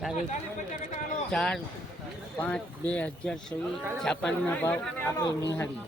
તારીખ 4/5/2024 જાપાનના ભાવ આપણે નિહાળીએ.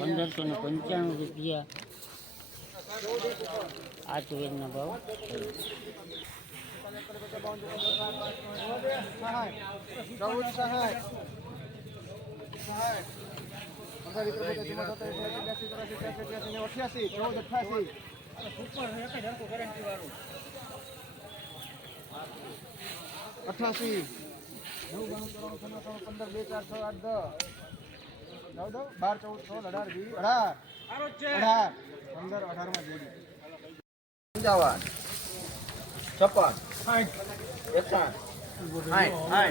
₹1595 આ તુવેરના ભાવ.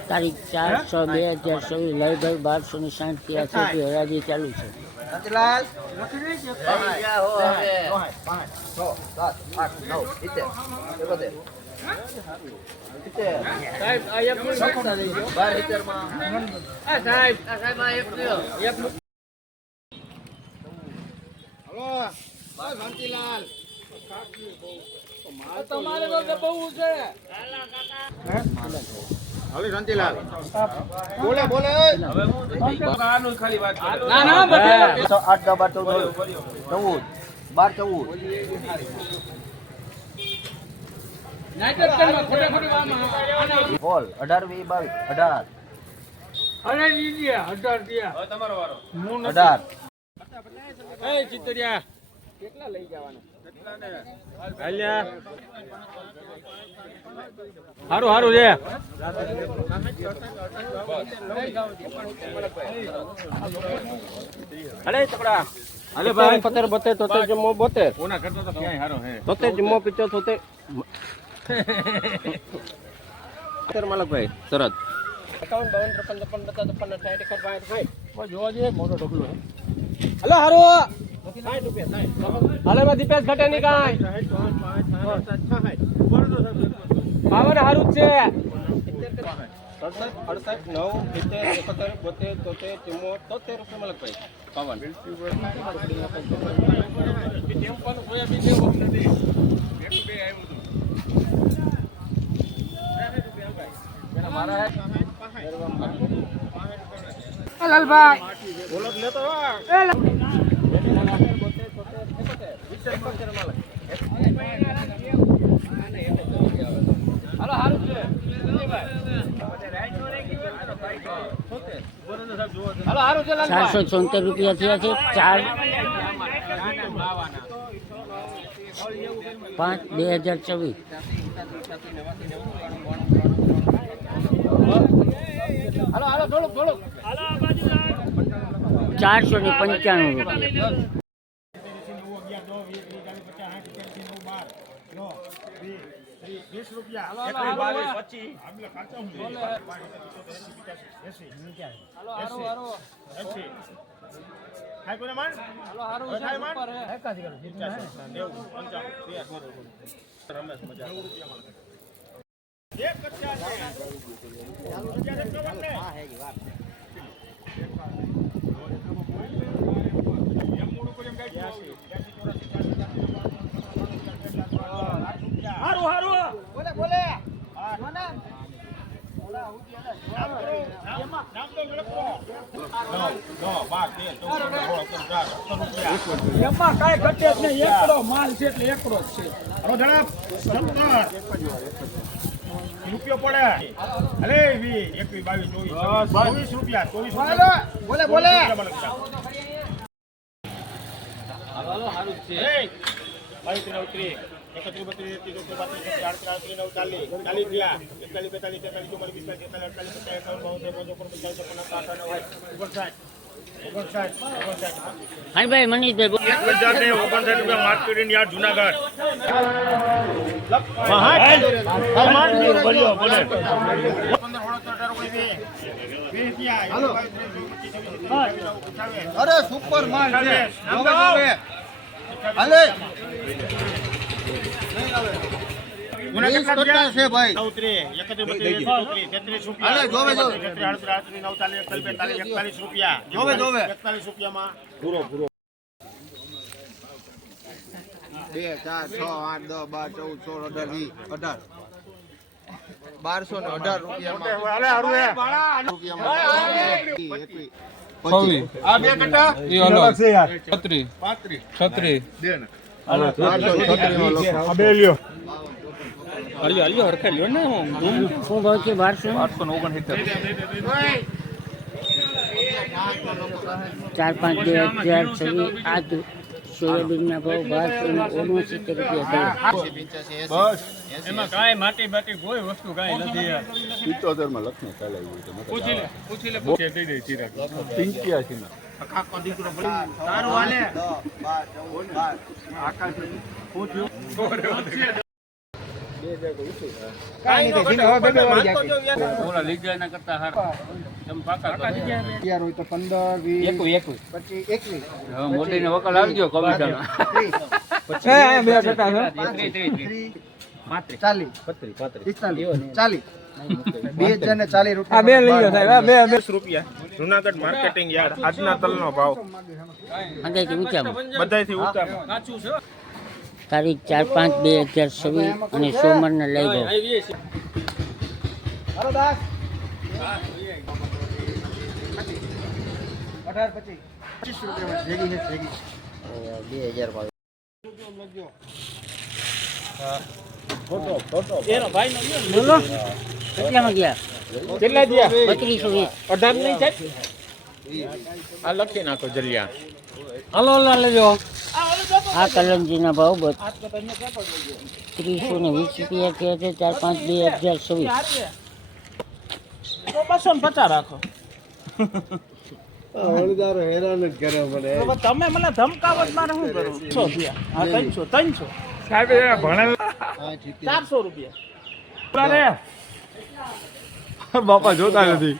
તારીખ 4/6/2024 લયભાઈ 1260 થી હરાજી ચાલુ છે. તમારે તો બહુ છે. હાલી શાંતિલાલ બોલે બોલે ખાલી વાત ના ના 8 10 12 નાઈટર માં ખોટે ખોટી વામાં બોલ 18 20 22 18 અરે જીજી 18 દિયા હવે તમારો વારો 18 એ ચિતરિયા કેટલા લઈ જવાના કેટલા ને હાલ્યા હારું હારું છે. અરે ચકડા અલે ભાઈ 70 72 73 જમો 72 કોના કરતો તો ક્યાંય હારો હે 73 જમો 75 73 માલકભાઈ તરત 51 52 53 55 60 61 જોવા જોઈએ મોટો ઢોકલો હે. હલો હારો 60 રૂપિયા હાલે માં દીપેશ ઘટે ની કાઈ પાવર હારું છે. 67 68 9 70 71 72 73 74 રૂપિયા મલકભાઈ પાવન લાલભાઈ બોલો લેતો હાલો હારું છે. હાલો હારું છે. 474 રૂપિયા થયા છે. 4/5/2024 હાલો હાલો થોડુંક થોડુંક 495 રૂપિયા. એમાં કાંઈ ઘટે જ નહીં. એકડો માલ છે એટલે એકડો જ છે. રૂપિયો પડે અલે 21 22 24 રૂપિયા 24 બોલે બોલે હાલો હારું છે. 23 31 હા ભાઈ મનીષભાઈ બોલો. 1059 રૂપિયા માર્કેટિંગ યાર્ડ જુનાગઢ. અરે સુપર માલ છે જોવે જોવે હાલે 20 કટ્ટા છે ભાઈ હાલે જોવે જોવે જોવે જોવે 2 4 6 8 10 12 14 15 16 17 18 1218 રૂપિયામાં આ બે કટ્ટા છત્રી 35 દે ને શું ભાવ છે 1200? 4-5-2026 આ સોયાબીનના ભાવ 1269 રૂપિયા બસ એમાં કાંઈ માટી બાટી કોઈ વસ્તુ કાંઈ નથી યાર. 75 માં લખને ચાલે પૂછી લે દઈ દે ચિરાગ. 85 માં આકાશ હાલે 10 12 ઓલા લીજાના કરતા હારા. તમે પાકા કરો. તૈયાર હોય તો 15 20 25 21 મોટીને વકલ આવજો કવિતા 40 2040 રૂપિયા જુનાગઢ માર્કેટિંગ યાર્ડ આજના તલનો ભાવ અંદાજે ઊંચામાં બધાયથી ઉતાર. તારીખ 4-5-2026 અને સોમવારના લઈ ગયો 25 રૂપિયા ભેગી છે ભેગી 2000 બોલો કેટલામાં ગયા? કેટલા થયા? 3220. 18 નહીં થાય? આ લખી નાખો જલ્યા. હલો લેજો. આ કલમજીના ભાવ 320 રૂપિયા થયા છે 4-5-2026. 250 રાખો. હળદારો હેરાન જ કરે મને તમે મને ધમકાવત મારે શું કરો? 300 સાહેબ ભણેલા 400 રૂપિયા. બાપા જોતા નથી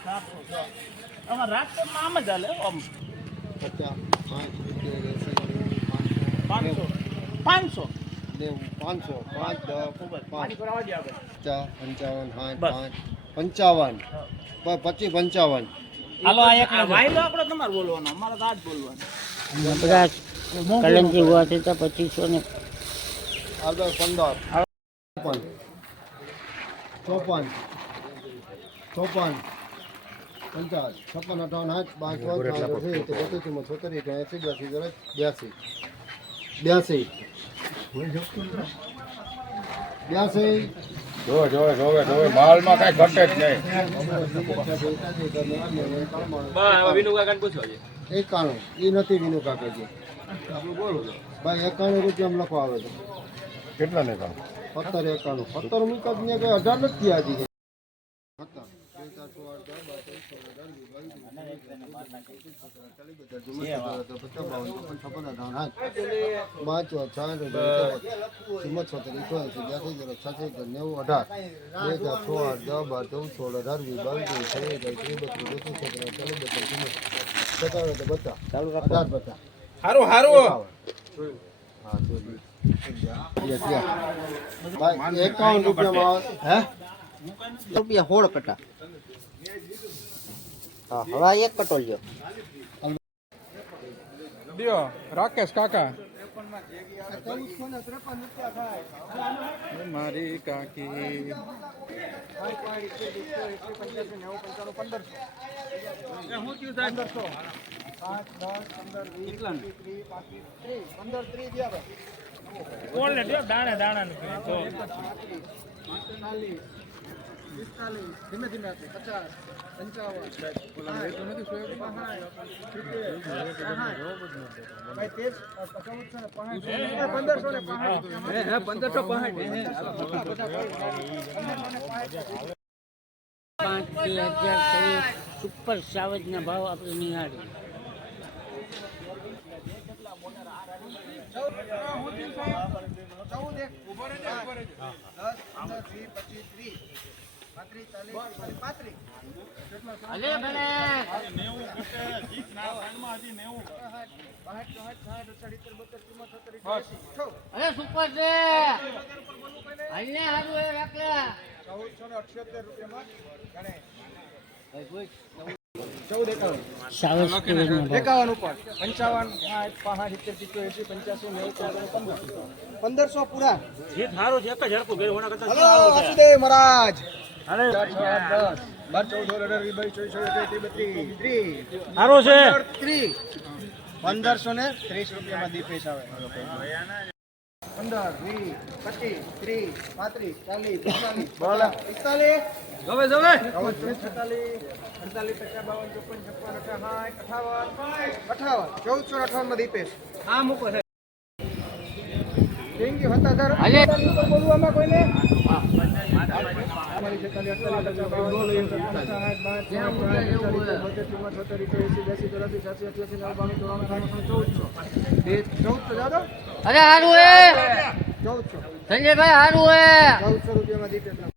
અમાર રાજકોટમાં આમ જ હાલે આમ 500 500 55 હાલો આ એક વાયલો આપણે તમારે બોલવાનો, અમારે તો આજ બોલવાનું. બધા કલમજી હોવા છતાં 2500 ને 15 54 54 50 56 58 82 જોવે માલમાં કઈ ઘટે જ નહીં 91 એ નથી વિનુ કાકાજી ભાઈ 91 રૂપિયા લખો આવે છે કેટલા ને કામ 17 91 મૂકા ને કઈ 18 નથી થયા હજી 18 હારું હારું 51 રૂપિયામાં હે રૂપિયા 16 કટા હા હવે એક કટો લ્યો દિયો રાકેશ કાકા મારી કાકી કોણ લે દાણે દાણા નું ધીમે ધીમે 50 સુપર સાવજના ભાવ આપણે નિહાળીએ અલે ભલે અરે સુપર છે અમને હારું એ રાખે 51 ઉપર 55 60 65 70 1500 પૂરા જીત હારો છે એક જ હરકું ગયું હોના કરતા હલો વાસુદેવ મહારાજ અરે 10 12 14 18 હારો છે 1530 રૂપિયામાં દીપેશ આવે 15 20 25 30 35 40 45 જોવે જોવે 46 48 1458 માં દીપેશ આ મૂકો છે થેન્ક યુ હતા દર અલે બોલવું આમાં કોઈને અરે હારું એ 1400 સંજયભાઈ હારું એ 1400 રૂપિયામાં દીપેશ